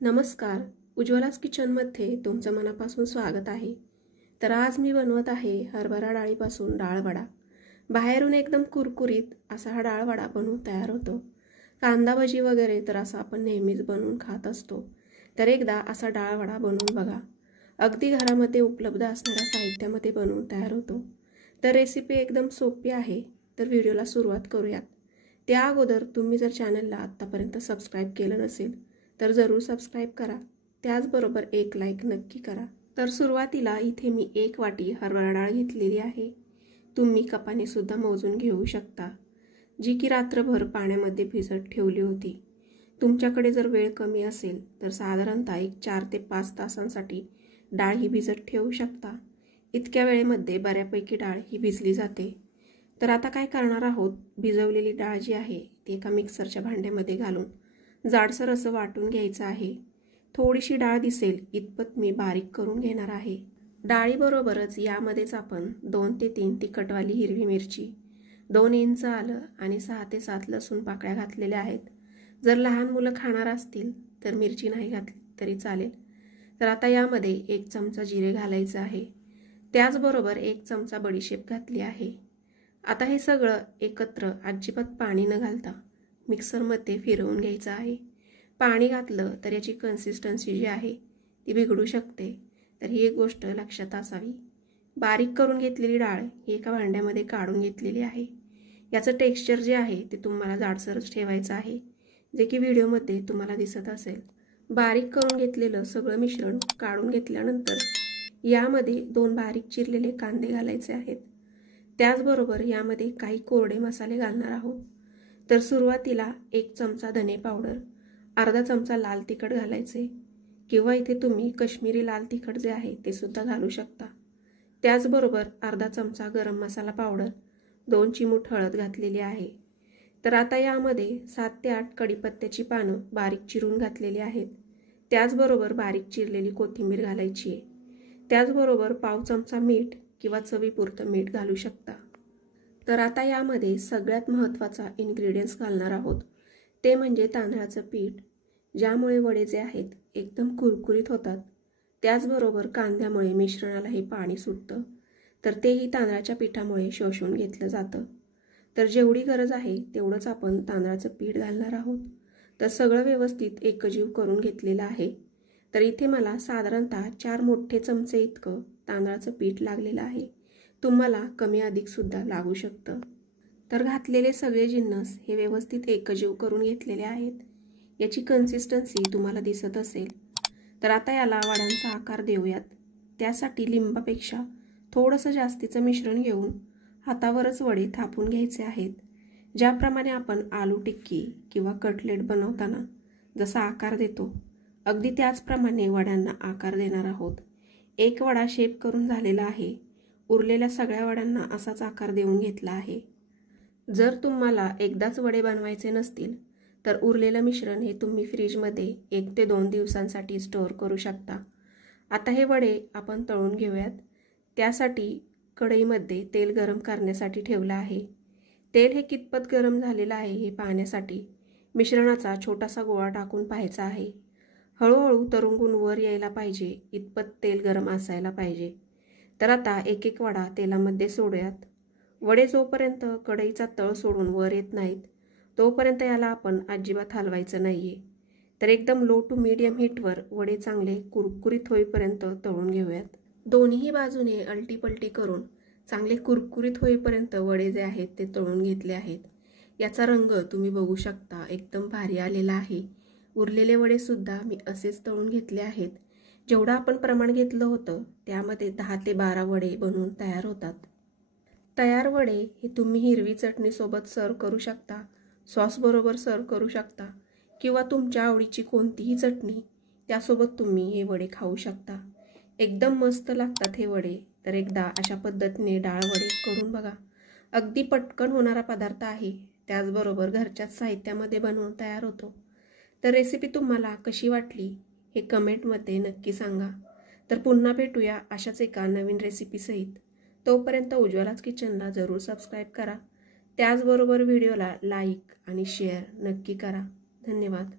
नमस्कार, उज्ज्वलाच किचनमध्ये तुमचं मनापासून स्वागत आहे। तर आज मी बनवत आहे हरभरा डाळीपासून डाळ वडा। बाहेरून एकदम कुरकुरीत असा हा डाळ वडा बनवून तयार होतो। कांदा भजी वगैरे तर असा आपण नेहमीच बनवून खात असतो। तर एकदा असा डाळ वडा बनवून बघा। अगदी घरामध्ये उपलब्ध असणाऱ्या साहित्यामध्ये बनवून तयार होतो। तर रेसिपी एकदम सोपी आहे। तर व्हिडिओला सुरुवात करूयात। त्या अगोदर तुम्ही जर चॅनलला आतापर्यंत सबस्क्राइब केलं नसेल तर जरूर सबस्क्राइब करा। त्याचबरोबर एक लाईक नक्की करा। तर सुरुवातीला इथे मी 1 वाटी हरभरा डाळ घेतलेली आहे। तुम्ही कपाने सुद्धा मोजून घेऊ शकता, जी की रात्रभर पाण्यामध्ये भिजत ठेवली होती। तुमच्याकडे जर वेळ कमी असेल तर साधारणतः 4 ते 5 तासांसाठी डाळ ही भिजत ठेवू शकता। इतक्या वेळेमध्ये बऱ्यापैकी डाळ ही भिजली जाते। तर आता काय करणार आहोत, भिजवलेली डाळ जी आहे ती एका मिक्सरच्या भांड्यामध्ये घालून जाडसर असं वाटून घ्यायचं आहे। थोडीशी डाळ दिसेल इतपत मी बारीक करून घेणार आहे। डाळीबरोबरच यामध्येच आपण 2 ते 3 तिखटवाली हिरवी मिरची, 2 इंच आलं आणि 6 ते 7 लसूण पाकळ्या घातलेल्या आहेत। जर लहान मुलं खाणार असतील तर मिरची नाही घातली तरी चालेल। तर आता यामध्ये 1 चमचा जिरे घालायचं आहे। त्याचबरोबर 1 चमचा बडीशेप घातली आहे। आता हे सगळं एकत्र अजिबात पाणी न घालता मिक्सरमध्ये फिरवून घ्यायचं आहे। पाणी घातलं तर याची कन्सिस्टन्सी जी आहे ती बिघडू शकते। तर ही एक गोष्ट लक्षात असावी। बारीक करून घेतलेली डाळ ही एका भांड्यामध्ये काढून घेतलेली आहे। याचं टेक्स्चर जे आहे ते तुम्हाला जाडसरच ठेवायचं आहे, जे की व्हिडिओमध्ये तुम्हाला दिसत असेल। बारीक करून घेतलेलं सगळं मिश्रण काढून घेतल्यानंतर यामध्ये 2 बारीक चिरलेले कांदे घालायचे आहेत। त्याचबरोबर यामध्ये काही कोरडे मसाले घालणार आहोत। तर सुरुवातीला 1 चमचा धने पावडर, अर्धा चमचा लाल तिखट घालायचे, किंवा इथे तुम्ही काश्मीरी लाल तिखट जे आहे ते सुद्धा घालू शकता। त्याचबरोबर अर्धा चमचा गरम मसाला पावडर, 2 चिमूट हळद घातलेली आहे। तर आता यामध्ये 7 ते 8 कढीपत्त्याची पानं बारीक चिरून घातलेली आहेत। त्याचबरोबर बारीक चिरलेली कोथिंबीर घालायची आहे। त्याचबरोबर पाव चमचा मीठ किंवा चवीपुरतं मीठ घालू शकता। तर आता यामध्ये सगळ्यात महत्त्वाचा इन्ग्रेडियंट्स घालणार आहोत, ते म्हणजे तांदळाचं पीठ, ज्यामुळे वडे जे आहेत एकदम कुरकुरीत होतात। त्याचबरोबर कांद्यामुळे मिश्रणालाही पाणी सुटतं, तर तेही तांदळाच्या पिठामुळे शोषून घेतलं जातं। तर जेवढी गरज आहे तेवढंच आपण तांदळाचं पीठ घालणार आहोत। तर सगळं व्यवस्थित एकजीव करून घेतलेलं आहे। तर इथे मला साधारणतः 4 मोठे चमचे इतकं तांदळाचं पीठ लागलेलं आहे। तुम्हाला कमी अधिक सुद्धा लागू शकतं। तर घातलेले सगळे जिन्नस हे व्यवस्थित एकजीव करून घेतलेले आहेत। याची कन्सिस्टन्सी तुम्हाला दिसत असेल। तर आता याला वड्यांचा आकार देऊयात। त्यासाठी लिंबापेक्षा थोडंसं जास्तीचं मिश्रण घेऊन हातावरच वडे थापून घ्यायचे आहेत। ज्याप्रमाणे आपण आलू टिक्की किंवा कटलेट बनवताना जसा आकार देतो, अगदी त्याचप्रमाणे वड्यांना आकार देणार आहोत। एक वडा शेप करून झालेला आहे। उरलेल्या सगळ्या वड्यांना असाच आकार देऊन घेतला आहे। जर तुम्हाला एकदाच वडे बनवायचे नसतील तर उरलेलं मिश्रण हे तुम्ही फ्रीजमध्ये 1 ते 2 दिवसांसाठी स्टोअर करू शकता। आता हे वडे आपण तळून घेऊयात। त्यासाठी कढईमध्ये तेल गरम करण्यासाठी ठेवलं आहे। तेल हे कितपत गरम झालेलं आहे हे पाहण्यासाठी मिश्रणाचा छोटासा गोळा टाकून पाहायचा आहे। हळूहळू तरंगून वर यायला पाहिजे इतपत तेल गरम असायला पाहिजे। तर आता एक एक वडा तेलामध्ये सोडूयात। वडे जोपर्यंत कढईचा तळ सोडून वर येत नाहीत तोपर्यंत याला आपण अजिबात हलवायचं नाहीये। तर एकदम लो टू मीडियम हीटवर वडे चांगले कुरकुरीत होईपर्यंत तळून घेऊयात। दोन्ही बाजूने अलटीपलटी करून चांगले कुरकुरीत होईपर्यंत वडे जे आहेत ते तळून घेतले आहेत। याचा रंग तुम्ही बघू शकता, एकदम भारी आलेला आहे। उरलेले वडे सुद्धा मी असेच तळून घेतले आहेत। जेवढं आपण प्रमाण घेतलं होतं त्यामध्ये 10 ते 12 वडे बनवून तयार होतात। तयार वडे हे तुम्ही हिरवी चटणी सोबत सर्व करू शकता, सॉस बरोबर सर्व करू शकता, किंवा तुमच्या आवडीची कोणतीही चटणी त्यासोबत तुम्ही हे वडे खाऊ शकता। एकदम मस्त लागतात हे वडे। तर एकदा अशा पद्धतीने डाळ वडे करून बघा। अगदी पटकन होणारा पदार्थ आहे। त्याचबरोबर घरच्याच साहित्यामध्ये बनवून तयार होतो। तर रेसिपी तुम्हाला कशी वाटली हे कमेंटमध्ये नक्की सांगा। तर पुन्हा भेटूया अशाच एका नवीन रेसिपीसहित। तोपर्यंत उज्ज्वलाच किचनला जरूर सबस्क्राइब करा। त्याचबरोबर व्हिडिओला लाईक आणि शेअर नक्की करा। धन्यवाद।